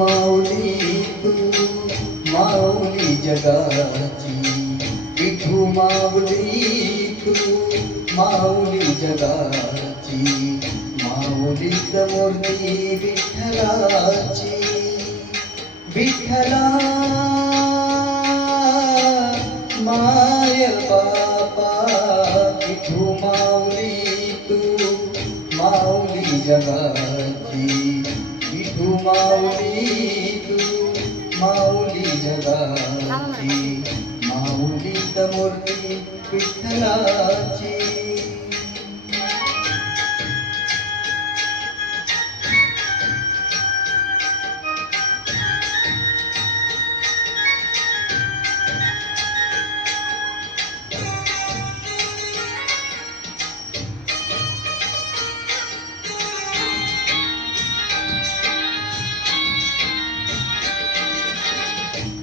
माऊली तू माऊली जगाची, विठू माऊली तू माऊली जगाची, माऊलीत मूर्ती विठ्ठलाची. विठ्ठला माय बापा, विठू माऊली तू माऊली जगाची, विठू माऊली तू माऊली जगाची, माऊलीत मूर्ती विठ्ठलाची.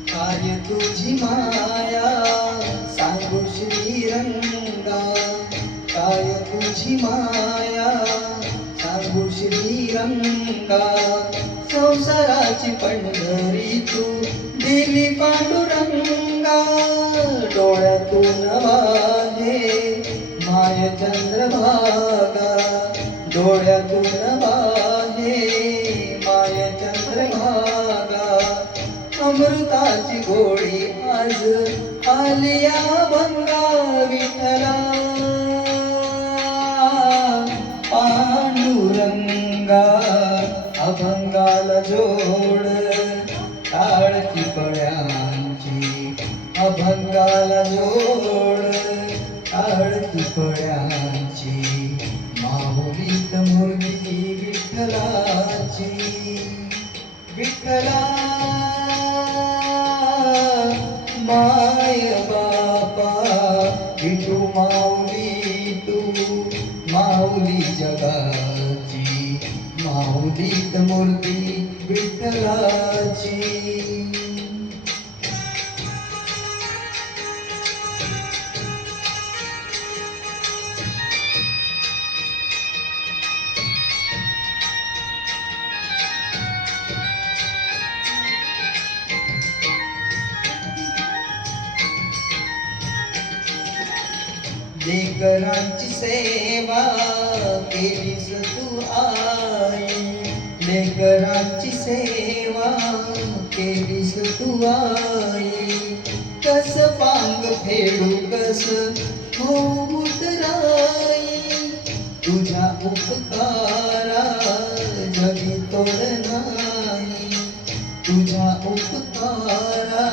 काय तुझी माया सांगू श्रीरंगा, काय तुझी माया सांगू श्रीरंगा. संसाराची पंढरी तू दिली पांडुरंगा, डोळ्यातून वाहे माय चंद्रभागा, डोळ्यातून वाहे माय चंद्रभागा. अमृताची गोडी आज आलिया भंगा, विठ्ठला पांडुरंगा. अभंगाला जोड टाळची कळ्यांची, अभंगाला जोड टाळची कळ्यांची, माऊलीत मूर्ती विठ्ठलाची. विठ्ठला माय बापा, विठू माऊली तू माऊली जगाची, माऊलीत मूर्ती विठ्ठलाची. लेकरांची सेवा केलीस तू आई, लेकरांची सेवा केलीस तू आई. कस पांग फेडू कस होऊ उतराई, तुझ्या उपकारा जगी तोड नाही, तुझ्या उपकारा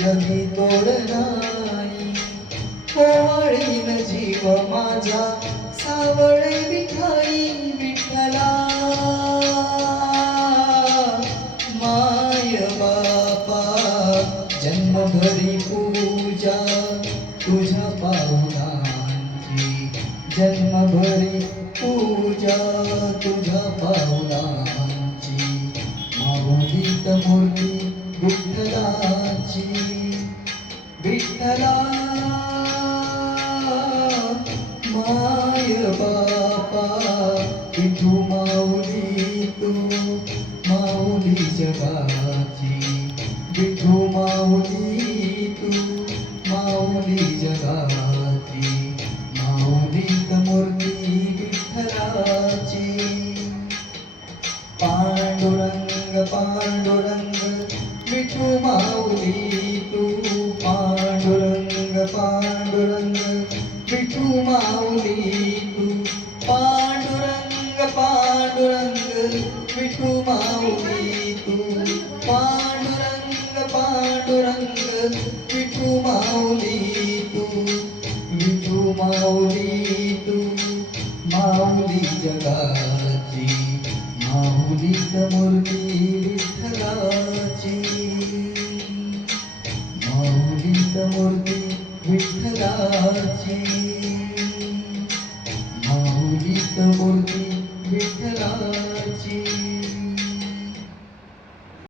जगी तोड नाही. कोवळीन जीव माझा सावळे विठाई, विठ्ठला माय बापा. जन्मभरी पूजा तुझ्या पावलांची, जन्मभरी पूजा तुझ्या पावलांची, माऊलीत मूर्ती विठ्ठलाची. विठ्ठला माय बापा, विठू माऊली तू माऊली जगाची, विठू माऊली तू माऊली जगाची, माऊलीत मूर्ती विठ्ठलाची. पांडुरंग पांडुरंग विठू माऊली तू, पांडुरंग पांडुरंग विठू माऊली तू, पांडुरंग पांडुरंग विठू माऊली तू, पांडुरंग पांडुरंग विठू माऊली तू, विठू माऊली तू माऊली जगाची, माऊलीत मूर्ती विठ्ठलाची, माऊलीत मूर्ती विठ्ठलाची, माऊलीत मूर्ती विठ्ठलाची.